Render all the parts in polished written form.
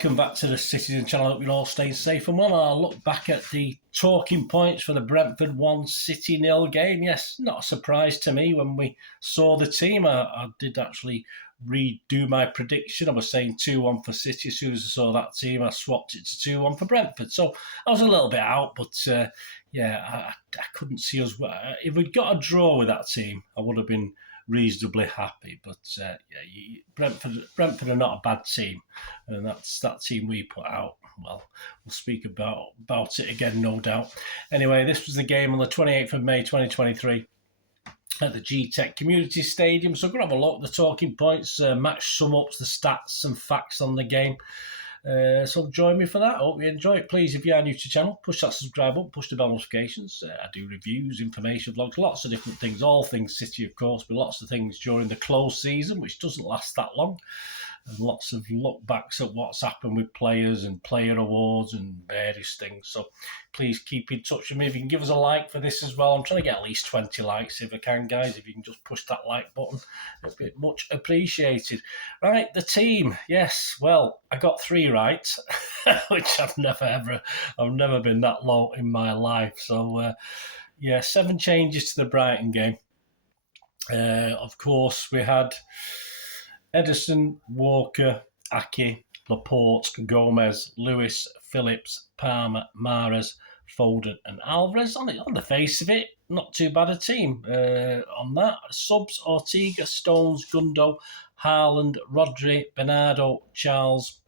welcome back to the Citizen channel. I hope you're all staying safe and well. I'll look back at the talking points for the Brentford 1 City 0 game. Yes, not a surprise to me when we saw the team. I did actually redo my prediction. I was saying 2-1 for City. As soon as I saw that team, I swapped it to 2-1 for Brentford. So I was a little bit out, but I couldn't see us. If we'd got a draw with that team, I would have been reasonably happy, but Brentford are not a bad team, and that's that team we put out. Well, we'll speak about it again, no doubt. Anyway, this was the game on the 28th of May 2023 at the G-Tech Community Stadium. So we're going to have a look at the talking points, match sum-ups, the stats and facts on the game. So join me for that. I hope you enjoy it. Please, if you are new to the channel, push that subscribe button, push the bell notifications. I do reviews, information vlogs, lots of different things, all things City, of course, but lots of things during the close season, which doesn't last that long. And lots of look backs at what's happened with players and player awards and various things. So please keep in touch with me. If you can give us a like for this as well. I'm trying to get at least 20 likes if I can, guys. If you can just push that like button, it'd be much appreciated. Right, the team. Yes, well, I got 3 right, which I've never been that low in my life. So 7 changes to the Brighton game. Of course, we had Ederson, Walker, Ake, Laporte, Gomez, Lewis, Phillips, Palmer, Mahrez, Foden and Alvarez. On the face of it, not too bad a team. On that, subs, Ortega, Stones, Gundo, Haaland, Rodri, Bernardo, Charles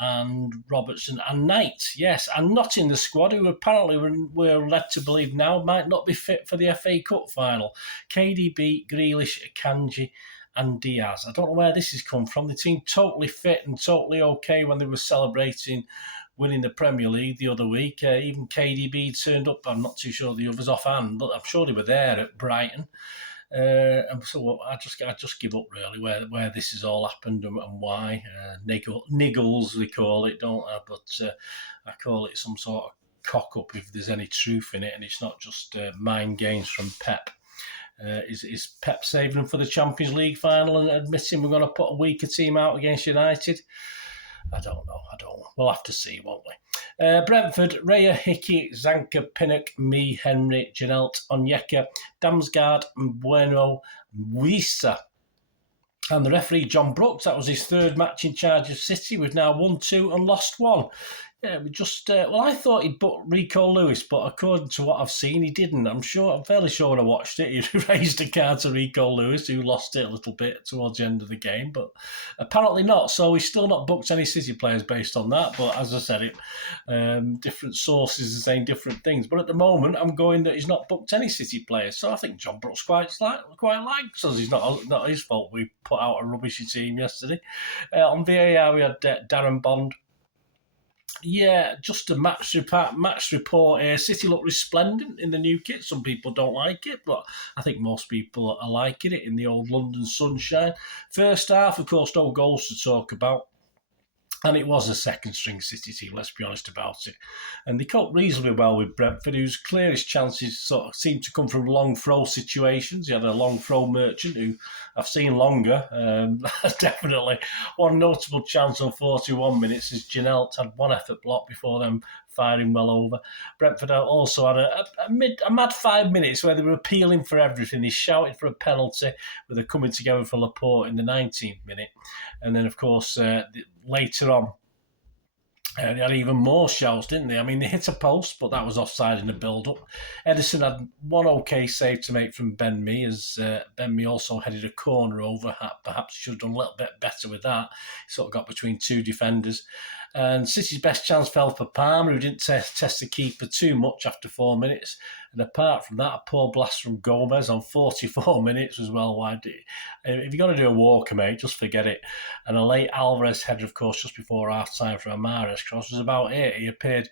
and Robertson and Knight. Yes, and not in the squad, who apparently we're led to believe now might not be fit for the FA Cup final. KDB, Grealish, Akanji and Diaz. I don't know where this has come from. The team totally fit and totally okay when they were celebrating winning the Premier League the other week. Even KDB turned up. I'm not too sure the others offhand, but I'm sure they were there at Brighton. And so I just give up really where this has all happened and why. Niggles we call it, don't I? But I call it some sort of cock up if there's any truth in it, and it's not just mind games from Pep. Is Pep saving them for the Champions League final and admitting we're going to put a weaker team out against United? I don't know. We'll have to see, won't we? Brentford, Raya, Hickey, Zanka, Pinnock, me, Henry, Janelt, Onyeka, Damsgaard, Bueno, Wissa. And the referee, John Brooks, that was his 3rd match in charge of City. We've now won 2 and lost 1. Yeah, we just, I thought he'd booked Rico Lewis, but according to what I've seen, he didn't. I'm fairly sure when I watched it, he raised a card to Rico Lewis, who lost it a little bit towards the end of the game, but apparently not. So he's still not booked any City players based on that. But as I said, different sources are saying different things. But at the moment, I'm going that he's not booked any City players. So I think John Brooks quite likes us. It's not his fault we put out a rubbishy team yesterday. On VAR, we had Darren Bond. Yeah, just a match report here. City look resplendent in the new kit. Some people don't like it, but I think most people are liking it in the old London sunshine. First half, of course, no goals to talk about. And it was a second-string City team, let's be honest about it. And they coped reasonably well with Brentford, whose clearest chances sort of seemed to come from long throw situations. He had a long throw merchant who I've seen longer. Definitely. One notable chance on 41 minutes is Janelt had one effort block before them firing well over. Brentford also had a mad 5 minutes where they were appealing for everything. They shouted for a penalty with a coming together for Laporte in the 19th minute. And then, of course, later on, they had even more shouts, didn't they? I mean, they hit a post, but that was offside in the build-up. Ederson had one okay save to make from Ben Mee, as Ben Mee also headed a corner over. Perhaps should have done a little bit better with that. He sort of got between 2 defenders. And City's best chance fell for Palmer, who didn't test the keeper too much after 4 minutes. And apart from that, a poor blast from Gomez on 44 minutes was well wide. If you're going to do a walker, mate, just forget it. And a late Alvarez header, of course, just before half-time for a Mahrez cross was about it. He appeared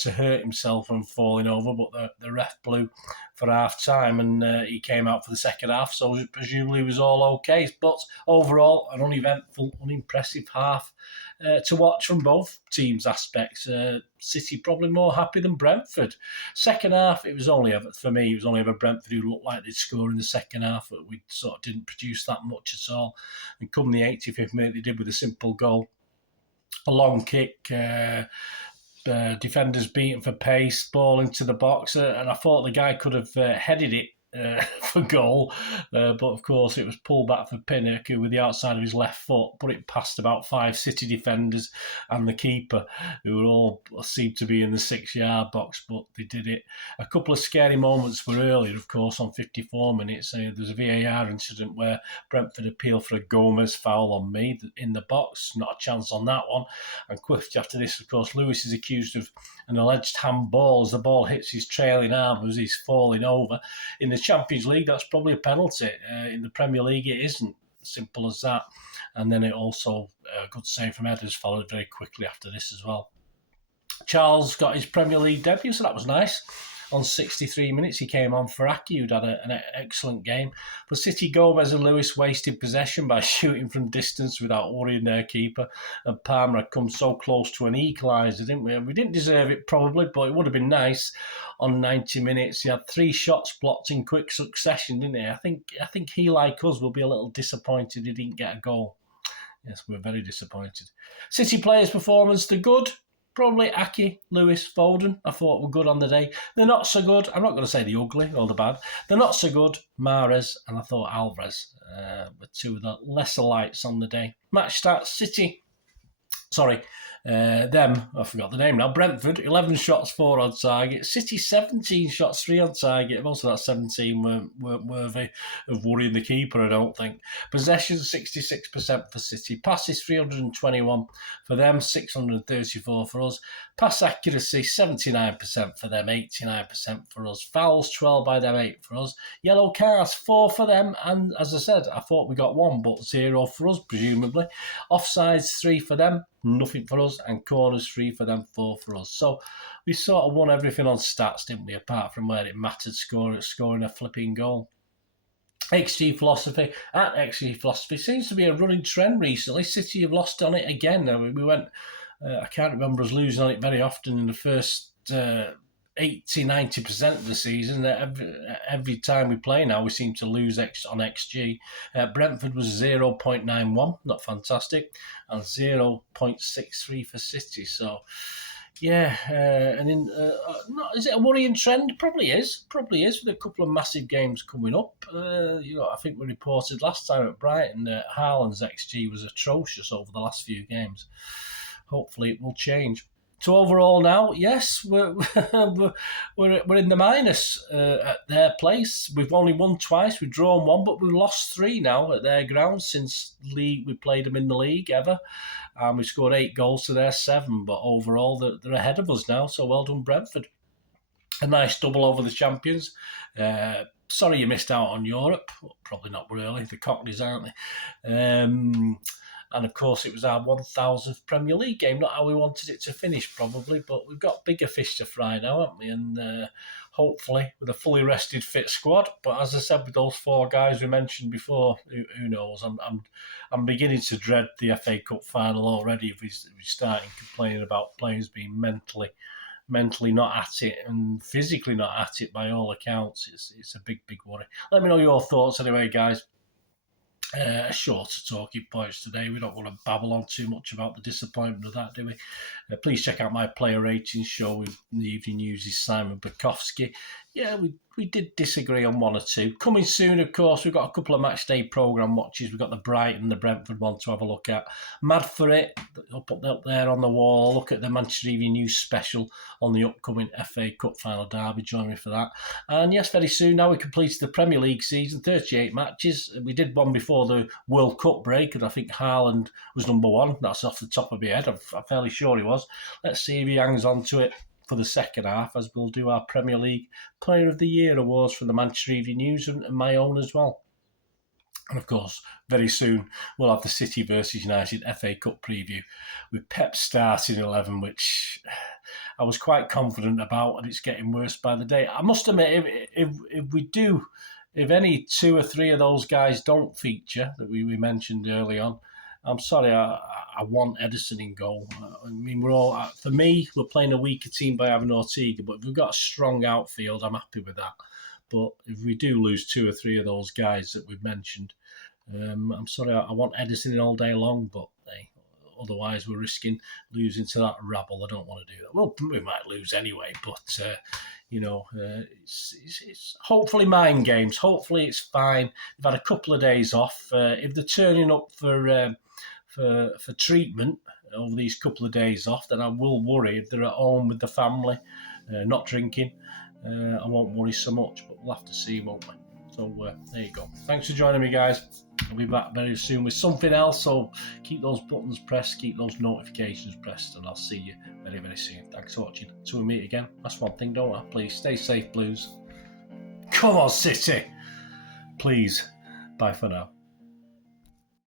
to hurt himself from falling over, but the ref blew for half-time and he came out for the second half, so presumably it was all okay. But overall, an uneventful, unimpressive half to watch from both teams' aspects. City probably more happy than Brentford. Second half, it was only ever Brentford who looked like they'd score in the second half, but we sort of didn't produce that much at all. And come the 85th minute, they did with a simple goal a long kick. Defenders beaten for pace, ball into the box, and I thought the guy could have headed it for goal, but of course it was pulled back for Pinnock, who with the outside of his left foot put it past about 5 City defenders and the keeper, who were all seemed to be in the 6-yard box, but they did it. A couple of scary moments were earlier, of course, on 54 minutes. There's a VAR incident where Brentford appealed for a Gomez foul on me in the box. Not a chance on that one. And quickly after this, of course, Lewis is accused of an alleged handball as the ball hits his trailing arm as he's falling over. In the Champions League, that's probably a penalty. In the Premier League, it isn't. Simple as that. And then it also, a good save from Edders followed very quickly after this as well. Charles got his Premier League debut, so that was nice. On 63 minutes, he came on for Aki, who'd had an excellent game. For City, Gomez and Lewis wasted possession by shooting from distance without worrying their keeper. And Palmer had come so close to an equaliser, didn't we? We didn't deserve it, probably, but it would have been nice. On 90 minutes, he had 3 shots blocked in quick succession, didn't he? I think he, like us, will be a little disappointed he didn't get a goal. Yes, we're very disappointed. City players' performance, they're good. Probably Aki, Lewis, Foden, I thought were good on the day. They're not so good. I'm not going to say the ugly or the bad. They're not so good. Mahrez and I thought Alvarez were 2 of the lesser lights on the day. Match stats, City. I forgot the name now. Brentford, 11 shots, 4 on target. City, 17 shots, 3 on target. Most of that 17 weren't worthy of worrying the keeper, I don't think. Possession, 66% for City. Passes, 321 for them, 634 for us. Pass accuracy, 79% for them, 89% for us. Fouls, 12 by them, 8 for us. Yellow cards, 4 for them. And as I said, I thought we got 1, but 0 for us, presumably. Offsides, 3 for them, nothing for us. And corners, 3 for them, 4 for us. So we sort of won everything on stats, didn't we? Apart from where it mattered, scoring a flipping goal. XG philosophy. At XG philosophy seems to be a running trend recently. City have lost on it again. We went... I can't remember us losing on it very often in the first 80-90% of the season. Every time we play now, we seem to lose on XG. Brentford was 0.91, not fantastic, and 0.63 for City. So, yeah, is it a worrying trend? Probably is, with a couple of massive games coming up. I think we reported last time at Brighton that Haaland's XG was atrocious over the last few games. Hopefully it will change. So overall now, yes, we're in the minus at their place. We've only won twice, we've drawn 1, but we've lost 3 now at their ground since we played them in the league ever. And we scored 8 goals to their 7, but overall they're ahead of us now, so well done Brentford. A nice double over the champions. Sorry you missed out on Europe. Probably not really, the Cockneys, aren't they? And of course, it was our 1,000th Premier League game. Not how we wanted it to finish, probably, but we've got bigger fish to fry now, haven't we? And hopefully, with a fully rested, fit squad. But as I said, with those 4 guys we mentioned before, who knows? I'm beginning to dread the FA Cup final already. If we're starting complaining about players being mentally not at it and physically not at it, by all accounts, it's a big worry. Let me know your thoughts anyway, guys. Shorter talking points today. We don't want to babble on too much about the disappointment of that, do we? Please check out my player ratings show with the evening news' Simon Bukowski. Yeah, we did disagree on 1 or 2. Coming soon, of course, we've got a couple of match day programme watches. We've got the Brighton, the Brentford one to have a look at. Mad for it. I'll put that up there on the wall. Look at the Manchester Evening News special on the upcoming FA Cup final derby. Join me for that. And yes, very soon now we completed the Premier League season, 38 matches. We did one before the World Cup break, and I think Haaland was number 1. That's off the top of my head. I'm fairly sure he was. Let's see if he hangs on to it for the second half, as we'll do our Premier League Player of the Year awards from the Manchester Evening News and my own as well. And of course, very soon we'll have the City versus United FA Cup preview with Pep starting 11, which I was quite confident about, and it's getting worse by the day. I must admit, if any 2 or 3 of those guys don't feature that we mentioned early on, I'm sorry, I want Ederson in goal. I mean, for me, we're playing a weaker team by having Ortega, but if we've got a strong outfield, I'm happy with that. But if we do lose 2 or 3 of those guys that we've mentioned, I'm sorry, I want Ederson in all day long, but hey, otherwise we're risking losing to that rabble. I don't want to do that. Well, we might lose anyway, but it's hopefully mind games. Hopefully it's fine. They've had a couple of days off. If they're turning up for treatment over these couple of days off, then I will worry. If they're at home with the family, not drinking, I won't worry so much, but we'll have to see, won't we? So there you go. Thanks for joining me, guys. I'll be back very soon with something else, so keep those buttons pressed, keep those notifications pressed, and I'll see you very, very soon. Thanks for watching. Until we meet again, that's one thing, don't I? Please stay safe, Blues. Come on, City. Please. Bye for now.